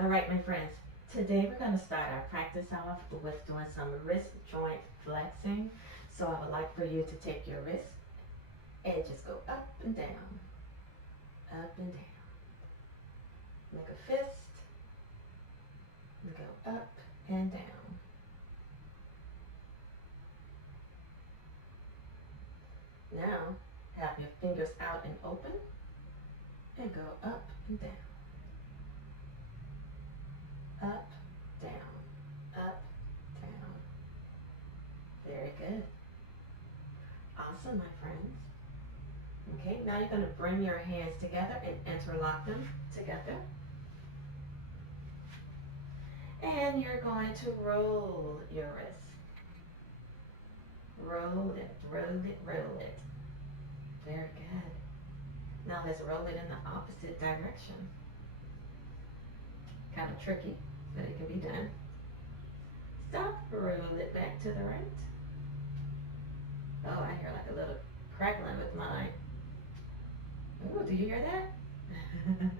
All right, my friends. Today we're going to start our practice off with doing some wrist joint flexing. So I would like for you to take your wrist and just go up and down, up and down. Make a fist and go up and down. Now have your fingers out and open and go up and down, up, down, up, down. Very good. Awesome, my friends. Okay, now you're going to bring your hands together and interlock them together. And you're going to roll your wrist. Roll it, roll it, roll it. Very good. Now let's roll it in the opposite direction. Kind of tricky, but it can be done. Stop, roll it back to the right. Oh, I hear like a little crackling with mine. Oh, do you hear that?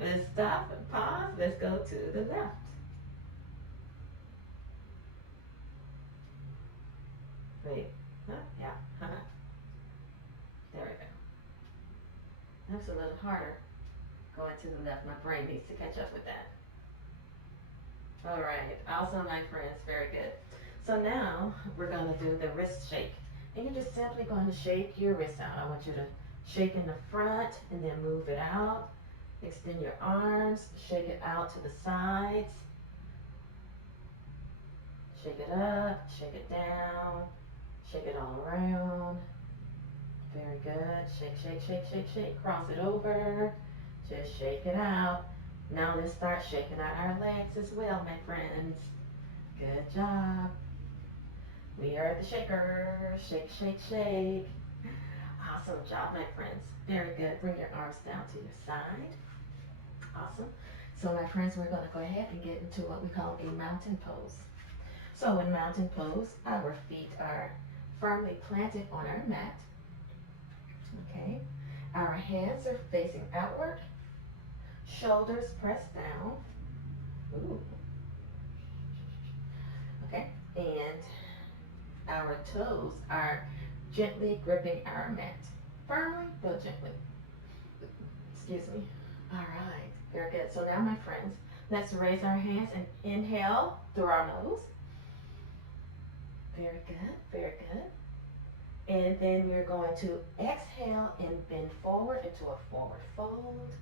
Let's stop and pause. Let's go to the left. Wait, huh? Yeah, there we go. That's a little harder going to the left. My brain needs to catch up with that. All right, awesome, my friends, very good. So now we're going to do the wrist shake. And you're just simply going to shake your wrist out. I want you to shake in the front and then move it out. Extend your arms, shake it out to the sides. Shake it up, shake it down, shake it all around. Very good. Shake, shake, shake, shake, shake. Cross it over. Just shake it out. Now let's start shaking out our legs as well, my friends. Good job. We are the shakers. Shake, shake, shake. Awesome job, my friends. Very good. Bring your arms down to your side. Awesome. So, my friends, we're going to go ahead and get into what we call a mountain pose. So, in mountain pose, our feet are firmly planted on our mat. Okay. Our hands are facing outward. Shoulders pressed down. Ooh. Okay. And our toes are gently gripping our mat. Firmly, but gently. Excuse me. All right. Very good. So now, my friends, let's raise our hands and inhale through our nose. Very good. Very good. And then we're going to exhale and bend forward into a forward fold.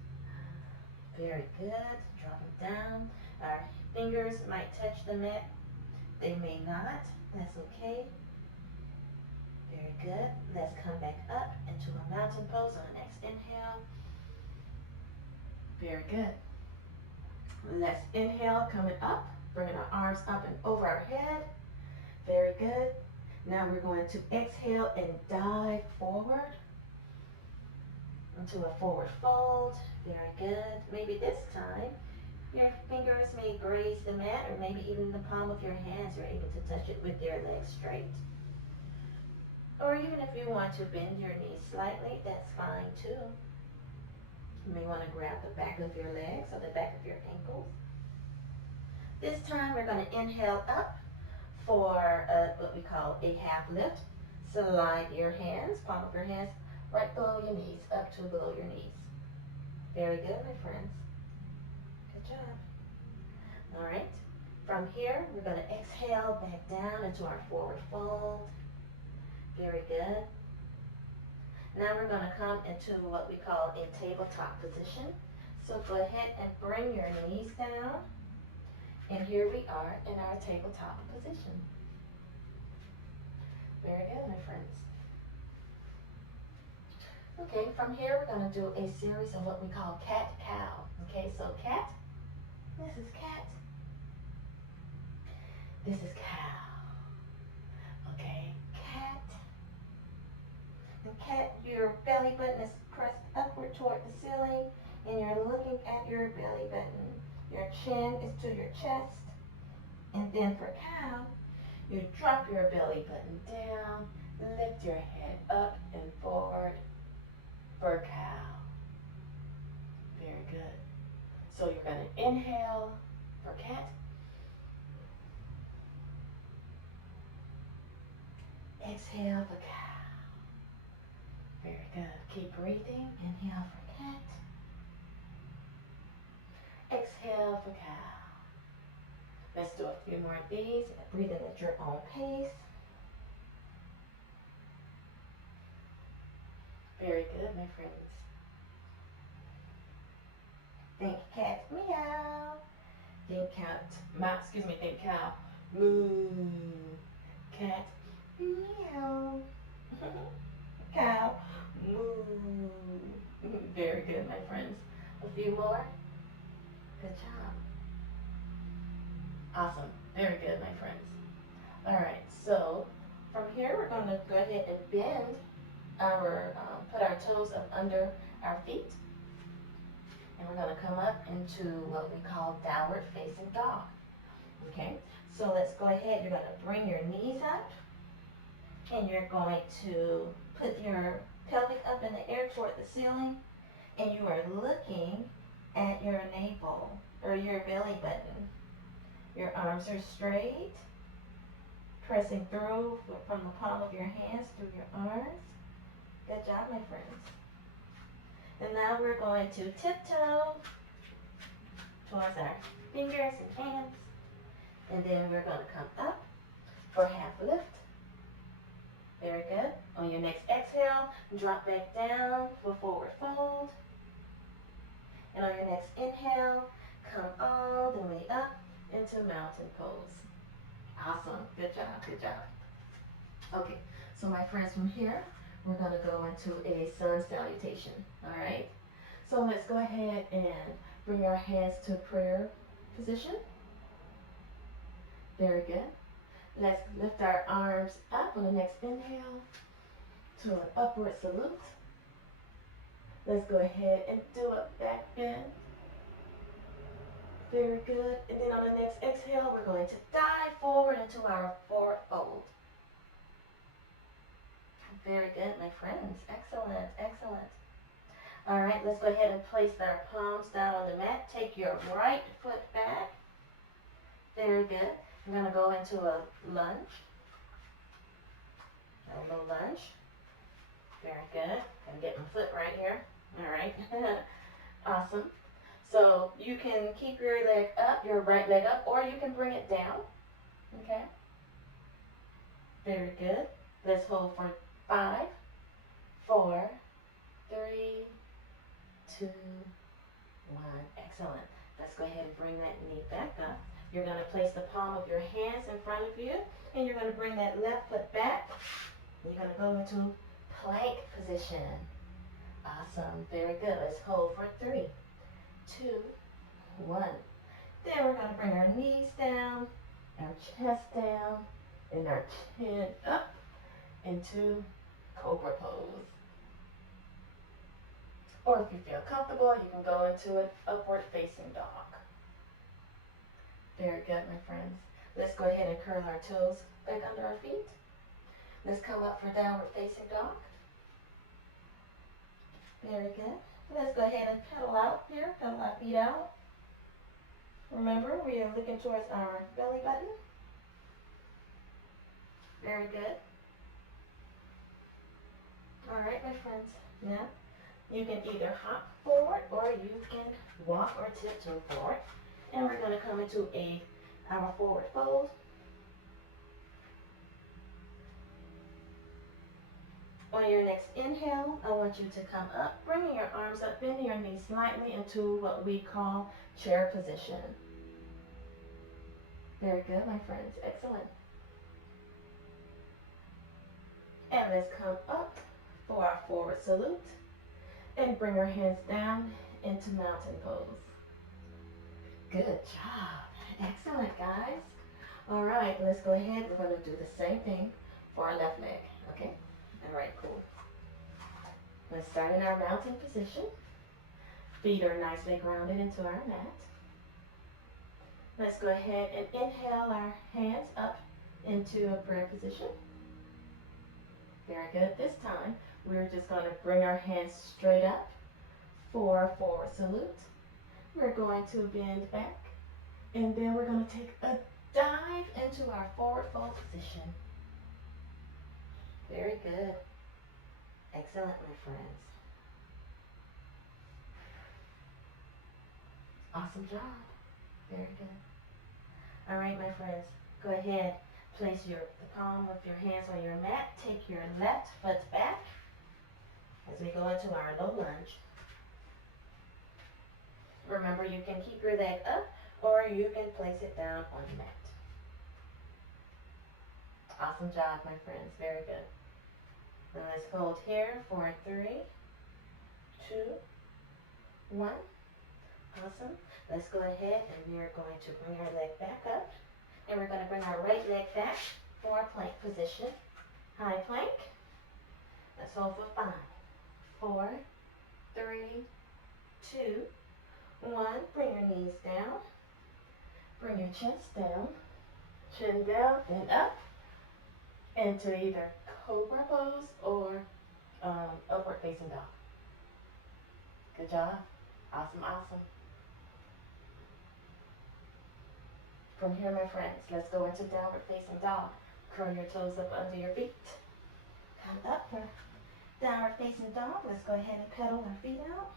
Very good. Drop it down. Our fingers might touch the mat. They may not. That's okay. Very good. Let's come back up into a mountain pose on the next inhale. Very good. Let's inhale, coming up, bringing our arms up and over our head. Very good. Now we're going to exhale and dive forward into a forward fold. Very good. Maybe this time your fingers may graze the mat, or maybe even the palm of your hands, you're able to touch it with your legs straight. Or even if you want to bend your knees slightly, that's fine too. You may want to grab the back of your legs or the back of your ankles. This time we're going to inhale up for what we call a half lift. Slide your hands, palm of your hands, right below your knees, up to below your knees. Very good, my friends. Good job. All right. From here, we're going to exhale back down into our forward fold. Very good. Now we're going to come into what we call a tabletop position. So go ahead and bring your knees down. And here we are in our tabletop position. Very good, my friends. Okay, from here we're going to do a series of what we call cat-cow. Okay, so cat, this is cat, this is cow. Okay, cat. And cat, your belly button is pressed upward toward the ceiling, and you're looking at your belly button. Your chin is to your chest. And then for cow, you drop your belly button down, lift your head up and forward for cow. Very good. So you're going to inhale Exhale for cow. Very good. Keep breathing. Inhale for cat. Exhale for cow. Let's do a few more of these. Breathe in at your own pace. Very good, my friends. Think cat, meow. Think cat, think cow, moo. Cat, meow. Cow, moo. Very good, my friends. A few more. Good job. Awesome. Very good, my friends. All right, so from here we're going to go ahead and bend put our toes up under our feet. And we're going to come up into what we call downward facing dog. Okay, so let's go ahead. You're going to bring your knees up. And you're going to put your pelvic up in the air toward the ceiling. And you are looking at your navel or your belly button. Your arms are straight, pressing through from the palm of your hands through your arms. Good job, my friends. And now we're going to tiptoe towards our fingers and hands. And then we're going to come up for half lift. Very good. On your next exhale, drop back down for forward fold. And on your next inhale, come all the way up into mountain pose. Awesome. Good job. Good job. Okay. So my friends, from here, we're going to go into a sun salutation. All right. So let's go ahead and bring our hands to prayer position. Very good. Let's lift our arms up on the next inhale to an upward salute. Let's go ahead and do a back bend. Very good. And then on the next exhale, we're going to dive forward into our forward fold. Very good, my friends. Excellent, excellent. All right, let's go ahead and place our palms down on the mat. Take your right foot back. Very good. We're going to go into a lunge. A low lunge. Very good. Gonna get my foot right here. All right. Awesome. So you can keep your leg up, your right leg up, or you can bring it down. Okay. Very good. Let's hold for 5, 4, 3, 2, 1. Excellent. Let's go ahead and bring that knee back up. You're going to place the palm of your hands in front of you, and you're going to bring that left foot back. You're going to go into plank position. Awesome. Very good. Let's hold for 3, 2, 1. Then we're going to bring our knees down, our chest down, and our chin up into Cobra Pose. Or if you feel comfortable, you can go into an upward facing dog. Very good, my friends. Let's go ahead and curl our toes back under our feet. Let's come up for downward facing dog. Very good. Let's go ahead and pedal out here. Pedal our feet out. Remember, we are looking towards our belly button. Very good. All right, my friends. Now, you can either hop forward or you can walk or tiptoe forward. And we're going to come into our forward fold. On your next inhale, I want you to come up, bringing your arms up, bending your knees slightly into what we call chair position. Very good, my friends. Excellent. And let's come up for our forward salute and bring our hands down into mountain pose. Good job. Excellent, guys. All right, let's go ahead. We're going to do the same thing for our left leg. Okay? All right, cool. Let's start in our mountain position. Feet are nicely grounded into our mat. Let's go ahead and inhale our hands up into a prayer position. Very good. This time, we're just going to bring our hands straight up for a forward salute. We're going to bend back, and then we're going to take a dive into our forward fold position. Very good. Excellent, my friends. Awesome job. Very good. All right, my friends. Go ahead. Place the palm of your hands on your mat. Take your left foot back as we go into our low lunge. Remember, you can keep your leg up or you can place it down on the mat. Awesome job, my friends. Very good. And let's hold here for 3, 2, 1. Awesome. Let's go ahead and we are going to bring our leg back up. And we're going to bring our right leg back for plank position. High plank. Let's hold for 5, 4, 3, 2, 1. Bring your knees down. Bring your chest down. Chin down and up. Into either Cobra Pose or upward facing dog. Good job. Awesome, awesome. From here, my friends, let's go into downward facing dog. Curl your toes up under your feet. Come up for downward facing dog. Let's go ahead and pedal our feet out.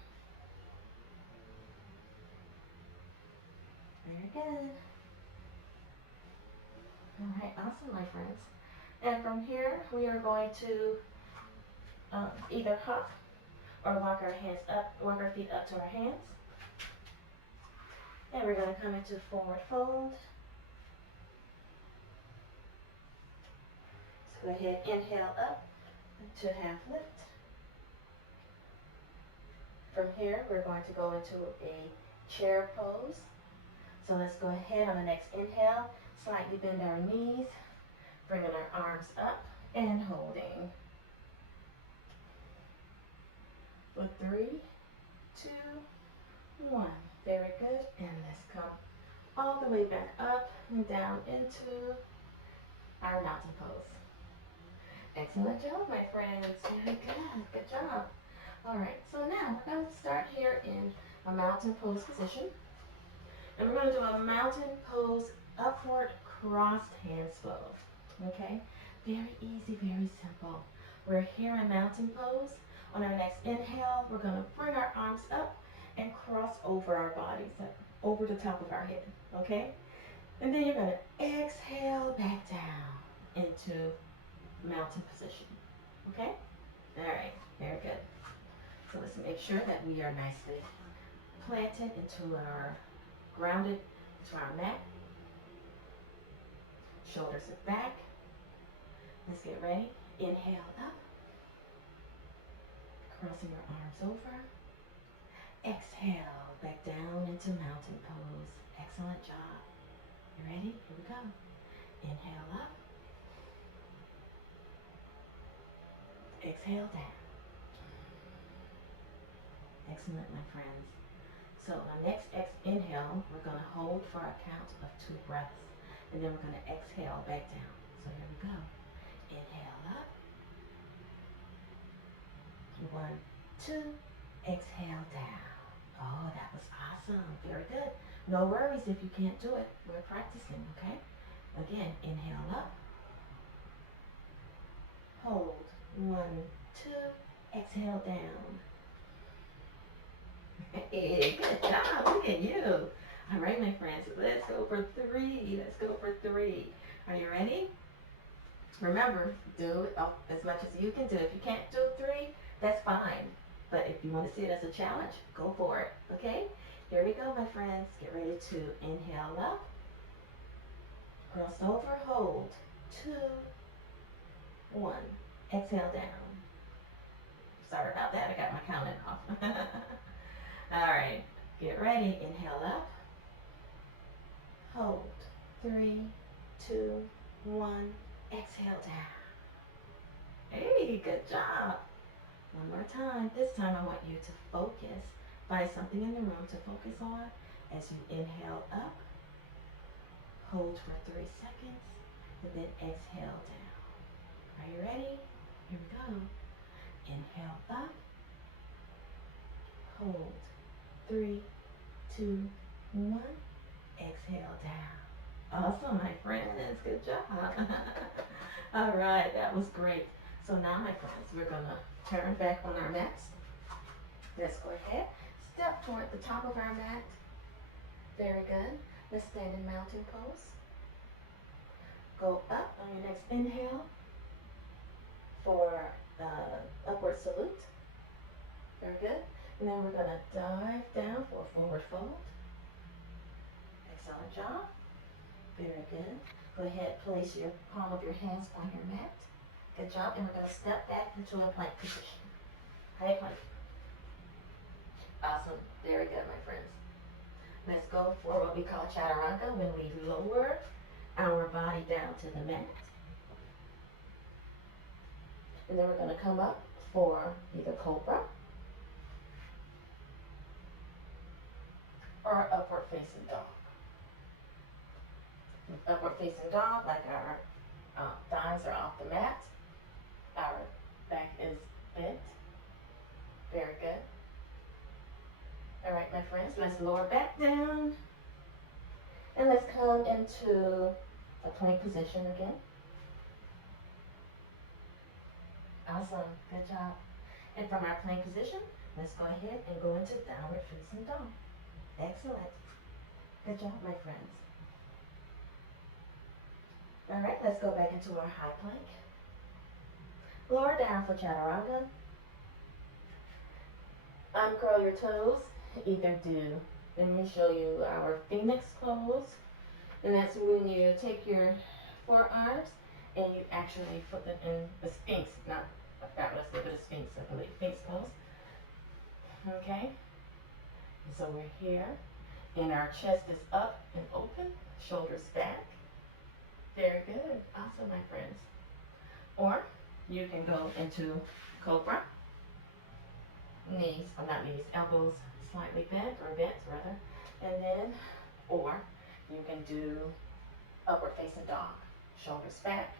Very good. All right, awesome, my friends. And from here, we are going to either hop or walk our hands up, walk our feet up to our hands. And we're going to come into forward fold. So go ahead, inhale up to half lift. From here, we're going to go into a chair pose. So let's go ahead on the next inhale, slightly bend our knees, bringing our arms up and holding. For 3, 2, 1. Very good. And let's come all the way back up and down into our mountain pose. Excellent job, my friends. Very good. Good job. All right, so now we're going to start here in a mountain pose position. And we're going to do a mountain pose upward crossed hands fold. Okay? Very easy, very simple. We're here in mountain pose. On our next inhale, we're going to bring our arms up and cross over our bodies, over the top of our head. Okay? And then you're going to exhale back down into mountain position. Okay? All right. Very good. So let's make sure that we are nicely planted into our, grounded to our mat. Shoulders are back. Let's get ready. Inhale up. Crossing your arms over. Exhale back down into mountain pose. Excellent job. You ready? Here we go. Inhale up. Exhale down. Excellent, my friends. So on our next inhale, we're going to hold for a count of 2 breaths. And then we're going to exhale back down. So here we go. Inhale up. 1, 2. Exhale down. Oh, that was awesome. Very good. No worries if you can't do it. We're practicing, okay? Again, inhale up. Hold. 1, 2. Exhale down. Hey, good job. Look at you. All right, my friends. Let's go for 3. Let's go for 3. Are you ready? Remember, do it as much as you can do. If you can't do 3, that's fine. But if you want to see it as a challenge, go for it. Okay? Here we go, my friends. Get ready to inhale up. Cross over, hold. 2, 1. Exhale down. Sorry about that. I got my counting off. All right. Get ready. Inhale up. Hold. 3, 2, 1. Exhale down. Hey, good job. One more time. This time I want you to focus. Find something in the room to focus on as you inhale up. Hold for 3 seconds. And then exhale down. Are you ready? Here we go. Inhale up. Hold. 3, 2, 1. Exhale down. Awesome, my friends. Good job. All right, that was great. So now, my friends, we're going to turn back on our mats. Let's go ahead. Step toward the top of our mat. Very good. Let's stand in mountain pose. Go up on your next inhale for upward salute. Very good. And then we're going to dive down for a forward fold. Excellent job. Very good. Go ahead, place your palm of your hands on your mat. Good job. And we're going to step back into a plank position. High plank. Awesome. Very good, my friends. Let's go for what we call Chaturanga, when we lower our body down to the mat. And then we're going to come up for either Cobra or upward facing dog. Upward facing dog, like our thighs are off the mat. Our back is bent. Very good. All right, my friends, let's lower back down. And let's come into a plank position again. Awesome, good job. And from our plank position, let's go ahead and go into downward facing dog. Excellent. Good job, my friends. All right, let's go back into our high plank. Lower down for Chaturanga. Uncurl your toes. Either do, let me show you our Phoenix pose. And that's when you take your forearms and you actually put them in the Sphinx, not a fabulous, but a Sphinx, I believe, Sphinx pose. Okay, and so we're here, and our chest is up and open, shoulders back. Very good, awesome, my friends. Or you can go into Cobra, knees, or not knees, elbows slightly bent, or bent rather, and then, or you can do upward facing dog, shoulders back,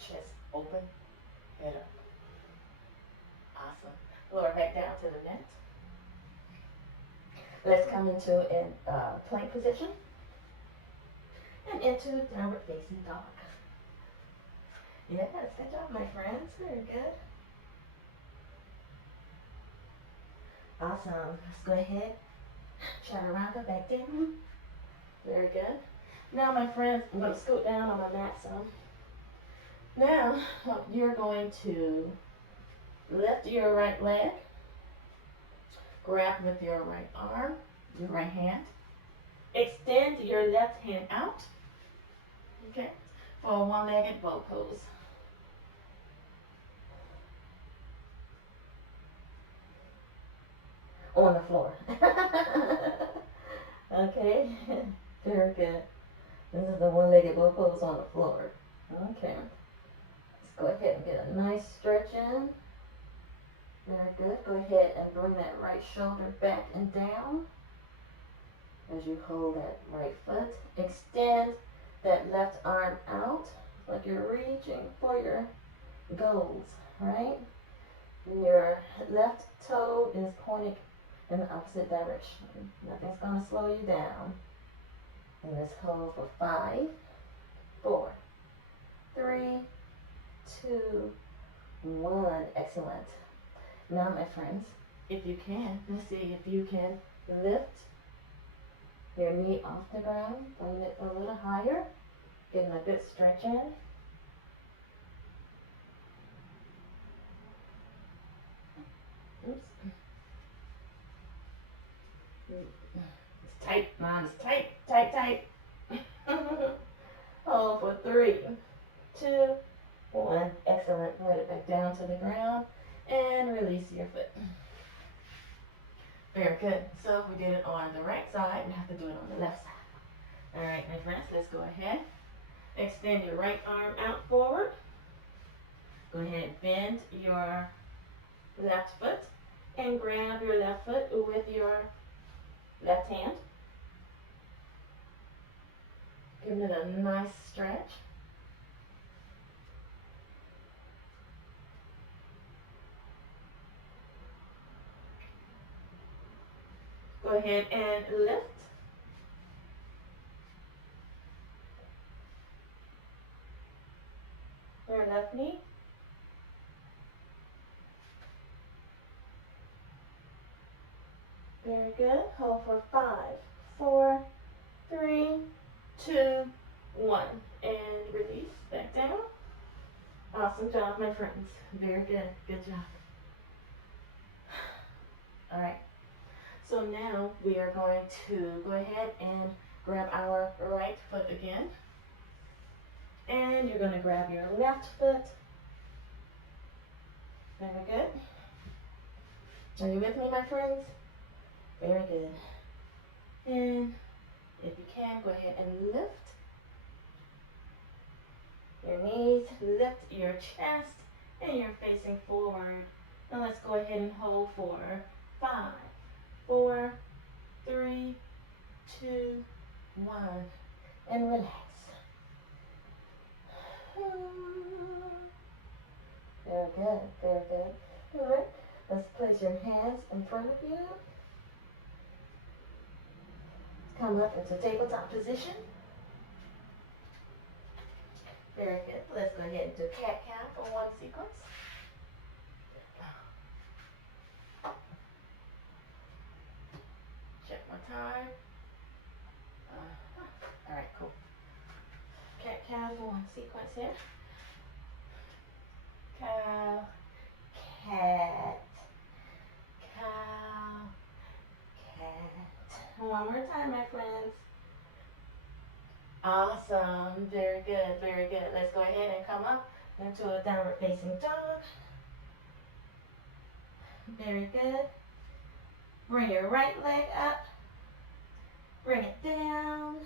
chest open, head up. Awesome. Lower back down to the mat. Let's come into a plank position and into downward facing dog. Yes, good job, my friends. Very good. Awesome. Let's go ahead. Chaturanga back down. Very good. Now, my friends, I'm going to scoot down on my mat some. Now, you're going to lift your right leg, grab with your right arm, your right hand, extend your left hand out, okay, for a one-legged bow pose. On the floor. Okay, very good. This is the one-legged bow pose on the floor. Okay, let's go ahead and get a nice stretch in. Very good. Go ahead and bring that right shoulder back and down as you hold that right foot. Extend that left arm out like you're reaching for your goals, right? And your left toe is pointing in the opposite direction. Nothing's going to slow you down. And let's hold for 5, 4, 3, 2, 1. Excellent. Now, my friends, if you can, let's see if you can lift your knee off the ground, bring it a little higher, getting a good stretch in. Oops. It's tight, Mom, it's tight, tight, tight. Hold for 3, 2, 1. Excellent. Let it back down to the ground and release your foot. Very good. So if we did it on the right side, we have to do it on the left side. All right, my friends, let's go ahead. Extend your right arm out forward. Go ahead and bend your left foot and grab your left foot with your left hand. Giving it a nice stretch. Go ahead and lift. Your left knee. Very good. Hold for 5, 4, 3, 2, 1. And release. Back down. Awesome job, my friends. Very good. Good job. All right. So now we are going to go ahead and grab our right foot again. And you're going to grab your left foot. Very good. Are you with me, my friends? Very good. And if you can, go ahead and lift your knees, lift your chest, and you're facing forward. Now let's go ahead and hold for 5, 4, 3, 2, 1, and relax. Very good, very good. All right, let's place your hands in front of you. Come up into tabletop position. Very good. Let's go ahead and do cat-cow for one sequence. Check my time. All right, cool. Cat-cow for one sequence here. Cow, cat, cow, cat. One more time, my friends. Awesome. Very good, very good. Let's go ahead and come up into a downward facing dog. Very good. Bring your right leg up. Bring it down.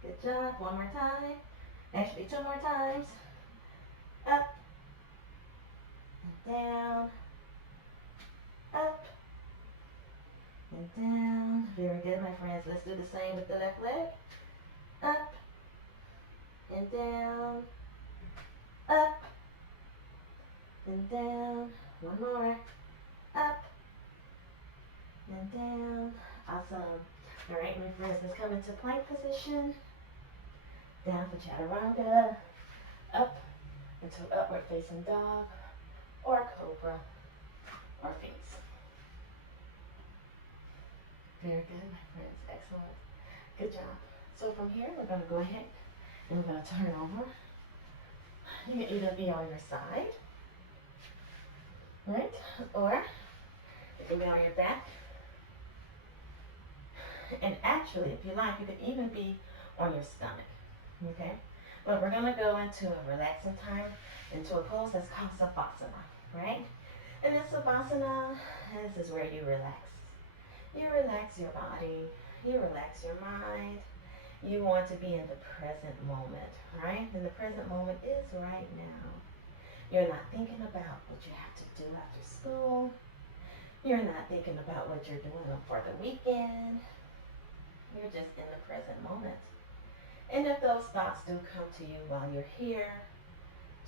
Good job. One more time. Actually, 2 more times. Up and down. Up and down. Very good, my friends. Let's do the same with the left leg. Up and down. Up and down. One more. Up and down. Awesome. All right, my friends, let's come into plank position. Down for Chaturanga. Up into upward facing dog or cobra or face. Very good, my friends. Excellent. Good job. So from here, we're going to go ahead and we're going to turn over. You can either be on your side, right? Or you can be on your back. And actually, if you like, you could even be on your stomach. Okay? But we're going to go into a relaxing time, into a pose that's called Savasana, right? And in Savasana, this is where you relax. You relax your body. You relax your mind. You want to be in the present moment, right? And the present moment is right now. You're not thinking about what you have to do after school. You're not thinking about what you're doing for the weekend. You're just in the present moment. And if those thoughts do come to you while you're here,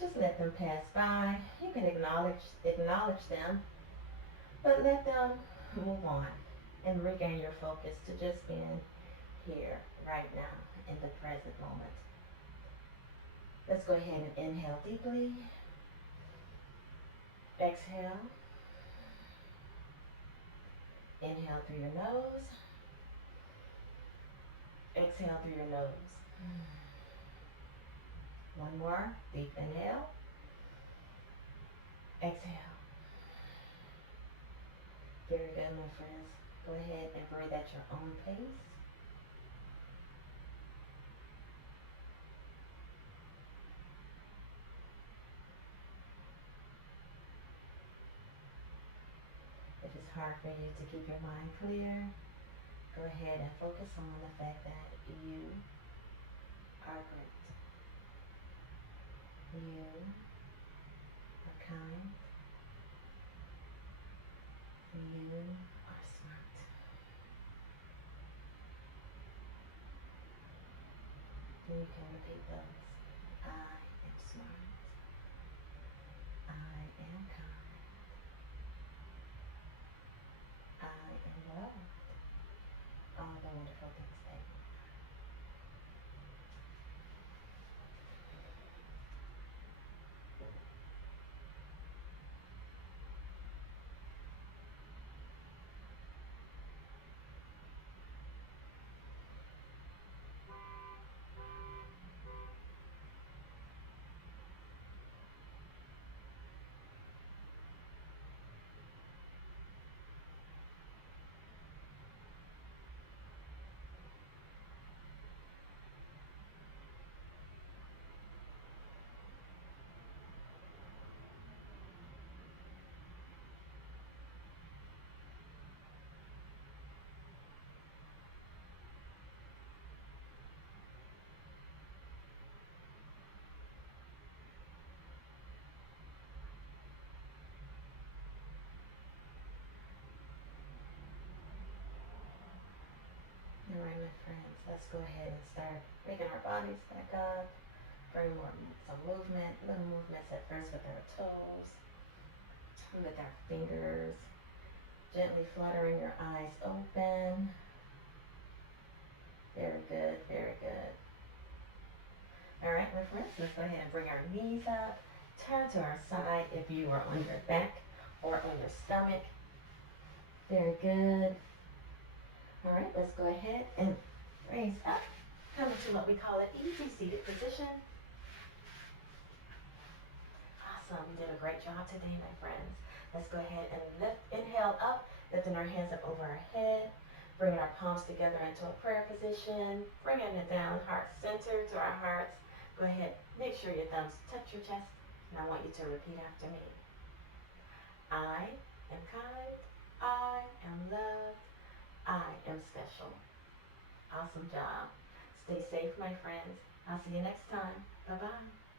just let them pass by. You can acknowledge them, but let them move on and regain your focus to just being here, right now, in the present moment. Let's go ahead and inhale deeply. Exhale. Inhale through your nose. Exhale through your nose. One more. Deep inhale. Exhale. Very good, my friends. Go ahead and breathe at your own pace. If it's hard for you to keep your mind clear, go ahead and focus on the fact that you are great. You are kind. You are smart. And you can repeat those. I am smart. I am kind. I am loved. All the wonderful things that you are. Let's go ahead and start waking our bodies back up. Bring some movement, little movements at first with our toes, with our fingers, gently fluttering your eyes open. Very good, very good. All right, my friends, let's go ahead and bring our knees up. Turn to our side if you are on your back or on your stomach. Very good. All right, let's go ahead and raise up. Come into what we call an easy seated position. Awesome, you did a great job today, my friends. Let's go ahead and lift, inhale up, lifting our hands up over our head, bringing our palms together into a prayer position, bringing it down, heart center to our hearts. Go ahead, make sure your thumbs touch your chest, and I want you to repeat after me. I am kind, I am loved, I am special. Awesome job. Stay safe, my friends. I'll see you next time. Bye-bye.